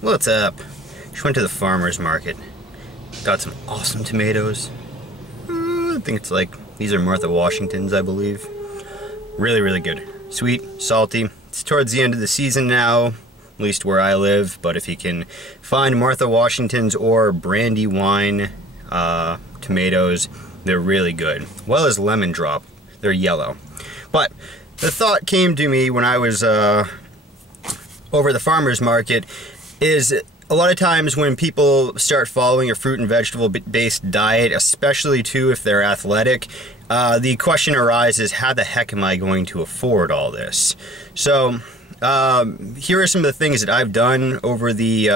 What's up? Just went to the farmer's market. Got some awesome tomatoes. I think it's like, these are Martha Washingtons, I believe. Really, really good. Sweet, salty. It's towards the end of the season now, at least where I live, but if you can find Martha Washingtons or Brandywine tomatoes, they're really good. Well as lemon drop, they're yellow. But the thought came to me when I was over the farmer's market is a lot of times when people start following a fruit and vegetable based diet, especially too if they're athletic, the question arises, how the heck am I going to afford all this? So here are some of the things that I've done over the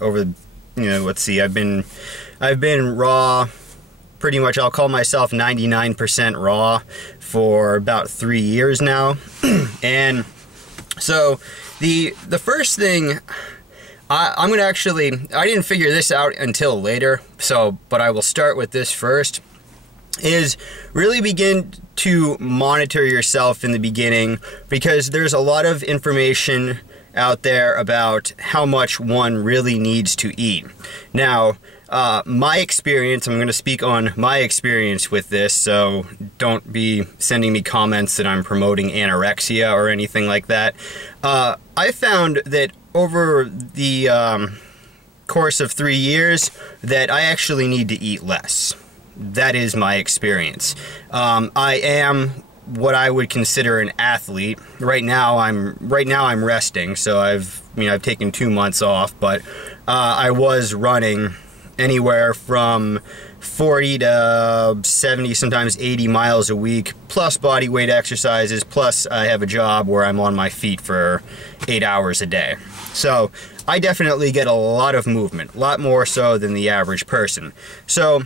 let's see, I've been raw pretty much. I'll call myself 99% raw for about 3 years now. And so the first thing I'm gonna actually, I didn't figure this out until later, but I will start with this first, is really begin to monitor yourself in the beginning, because there's a lot of information out there about how much one really needs to eat. Now, my experience, I'm going to speak on my experience with this, so don't be sending me comments that I'm promoting anorexia or anything like that. I found that over the course of 3 years that I actually need to eat less. That is my experience. I am what I would consider an athlete. Right now I'm resting, so I've taken 2 months off, but I was running anywhere from 40 to 70, sometimes 80 miles a week, plus body weight exercises, plus I have a job where I'm on my feet for 8 hours a day. So I definitely get a lot of movement, a lot more so than the average person. So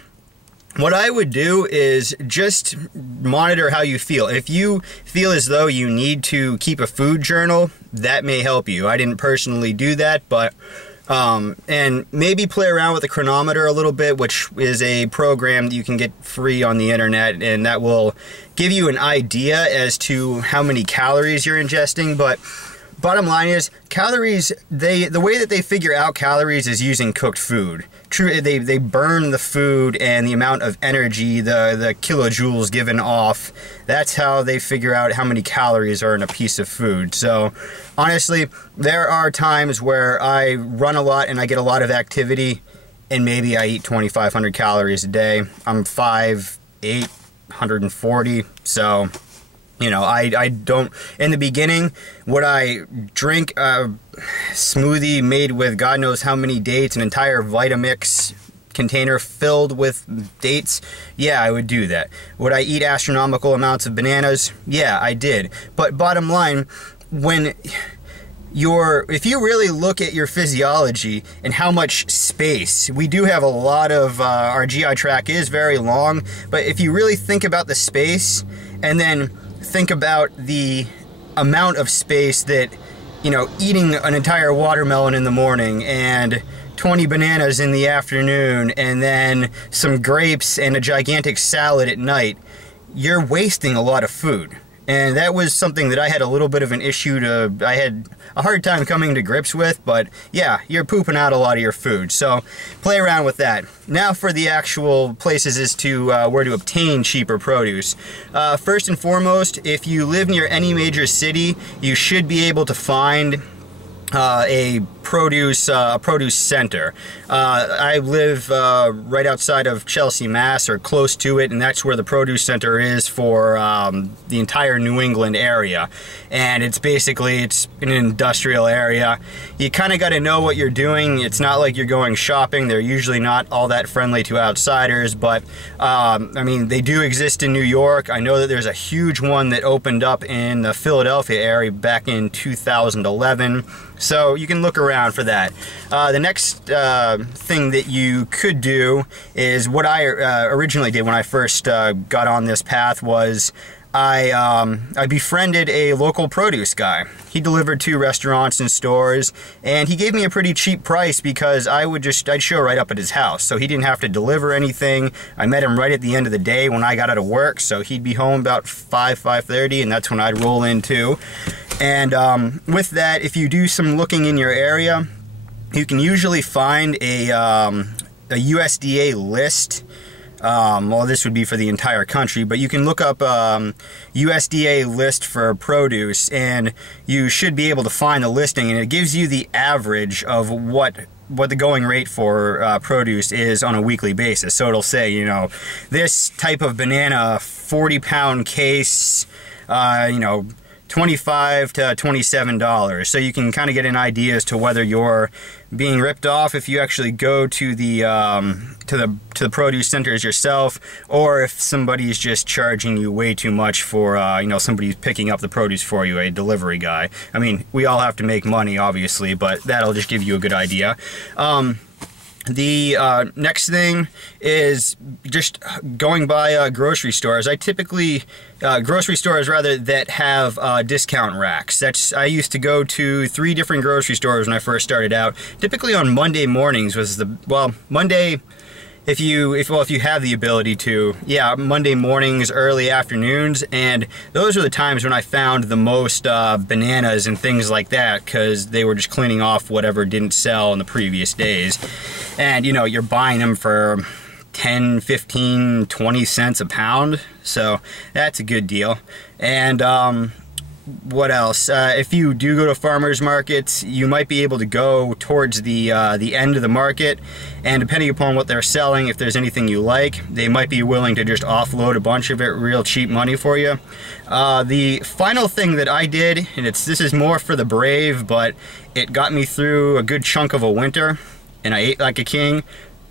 what I would do is just monitor how you feel. If you feel as though you need to keep a food journal, that may help you. I didn't personally do that, but and maybe play around with the chronometer a little bit, which is a program that you can get free on the internet, and that will give you an idea as to how many calories you're ingesting. But bottom line is, calories, the way that they figure out calories is using cooked food. True, they burn the food and the amount of energy, the kilojoules given off. That's how they figure out how many calories are in a piece of food. So honestly, there are times where I run a lot and I get a lot of activity, and maybe I eat 2,500 calories a day. I'm 5'8", 140, so I don't, in the beginning, would I drink a smoothie made with God knows how many dates, an entire Vitamix container filled with dates? Yeah, I would do that. Would I eat astronomical amounts of bananas? Yeah, I did. But bottom line, if you really look at your physiology and how much space, we do have a lot of, our GI tract is very long, but if you really think about the space and then think about the amount of space that, eating an entire watermelon in the morning and 20 bananas in the afternoon and then some grapes and a gigantic salad at night, you're wasting a lot of food. And that was something that I had a little bit of an issue I had a hard time coming to grips with, but yeah, you're pooping out a lot of your food. So play around with that. Now for the actual places as to where to obtain cheaper produce. First and foremost, if you live near any major city, you should be able to find a produce center. I live right outside of Chelsea, Mass, or close to it, and that's where the produce center is for the entire New England area. And it's an industrial area. You kind of got to know what you're doing. It's not like you're going shopping. They're usually not all that friendly to outsiders, but they do exist in New York. I know that there's a huge one that opened up in the Philadelphia area back in 2011. So you can look around for that. The next thing that you could do is what I originally did when I first got on this path was I befriended a local produce guy. He delivered to restaurants and stores, and he gave me a pretty cheap price because I'd show right up at his house, so he didn't have to deliver anything. I met him right at the end of the day when I got out of work, so he'd be home about 5:30, and that's when I'd roll in too. And with that, if you do some looking in your area, you can usually find a USDA list. Well, this would be for the entire country, but you can look up USDA list for produce, and you should be able to find the listing, and it gives you the average of what the going rate for produce is on a weekly basis. So it'll say, you know, this type of banana, 40-pound case, you know, $25 to $27. So you can kind of get an idea as to whether you're being ripped off if you actually go to the produce centers yourself, or if somebody's just charging you way too much for you know, somebody's picking up the produce for you, a delivery guy. I mean, we all have to make money, obviously, but that'll just give you a good idea. The next thing is just going by grocery stores. I typically, grocery stores rather, that have discount racks. I used to go to 3 different grocery stores when I first started out. Typically on Monday mornings was Monday, if you have the ability to, yeah, Monday mornings, early afternoons, and those are the times when I found the most bananas and things like that, because they were just cleaning off whatever didn't sell in the previous days. And, you know, you're buying them for 10, 15, 20 cents a pound, so that's a good deal. And what else? If you do go to farmers markets, you might be able to go towards the end of the market, and depending upon what they're selling, if there's anything you like, they might be willing to just offload a bunch of it real cheap money for you. The final thing that I did, and this is more for the brave, but it got me through a good chunk of a winter, and I ate like a king: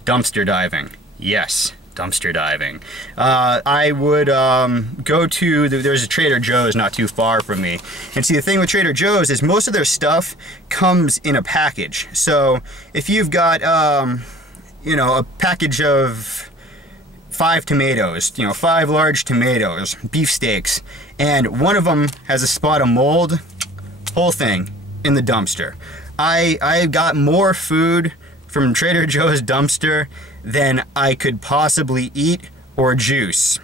dumpster diving. Yes, dumpster diving. I would go to, there's a Trader Joe's not too far from me. And see, the thing with Trader Joe's is most of their stuff comes in a package. So if you've got, you know, a package of 5 tomatoes, you know, 5 large tomatoes, beefsteaks, and one of them has a spot of mold, whole thing in the dumpster. I got more food from Trader Joe's dumpster than I could possibly eat or juice.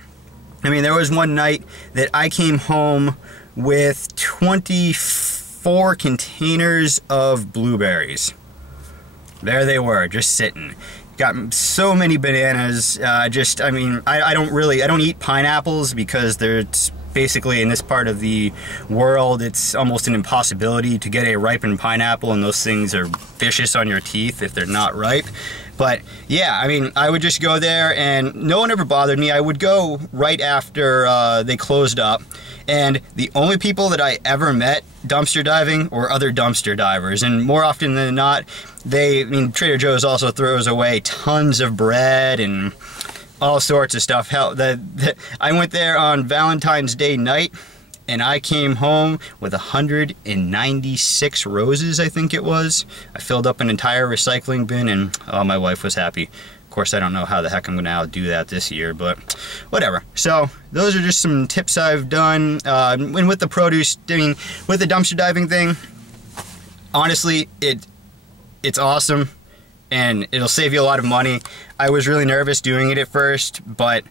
I mean, there was one night that I came home with 24 containers of blueberries. There they were, just sitting. Got so many bananas. I mean, I don't eat pineapples because they're basically, in this part of the world, it's almost an impossibility to get a ripened pineapple, and those things are vicious on your teeth if they're not ripe. But yeah, I mean, I would just go there, and no one ever bothered me. I would go right after they closed up, and the only people that I ever met dumpster diving were other dumpster divers, and more often than not, I mean, Trader Joe's also throws away tons of bread and all sorts of stuff. Hell, I went there on Valentine's Day night, and I came home with 196 roses, I think it was. I filled up an entire recycling bin, and oh, my wife was happy. Of course, I don't know how the heck I'm going to outdo that this year, but whatever. So those are just some tips I've done. And with the produce, I mean, with the dumpster diving thing, honestly, it's awesome, and it'll save you a lot of money. I was really nervous doing it at first, but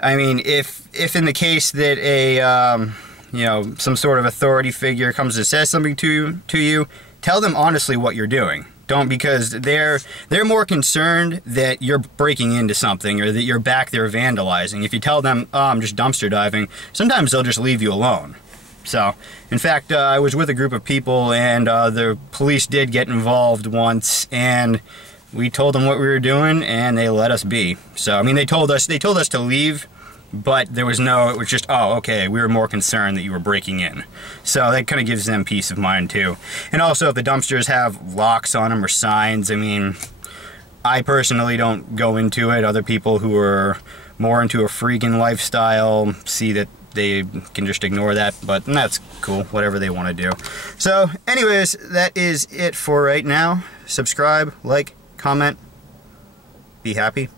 I mean, if in the case that a you know, some sort of authority figure comes and says something to you, tell them honestly what you're doing. Don't, because they're more concerned that you're breaking into something or that you're back there vandalizing. If you tell them, oh, I'm just dumpster diving, sometimes they'll just leave you alone. So, in fact, I was with a group of people, and the police did get involved once, and we told them what we were doing, and they let us be. So, I mean, they told us to leave, but there was no, it was just, oh, okay, we were more concerned that you were breaking in. So that kind of gives them peace of mind too. And also, if the dumpsters have locks on them or signs, I mean, I personally don't go into it. Other people who are more into a freegan lifestyle see that they can just ignore that, but that's cool, whatever they want to do. So anyways, that is it for right now. Subscribe, like, comment, be happy.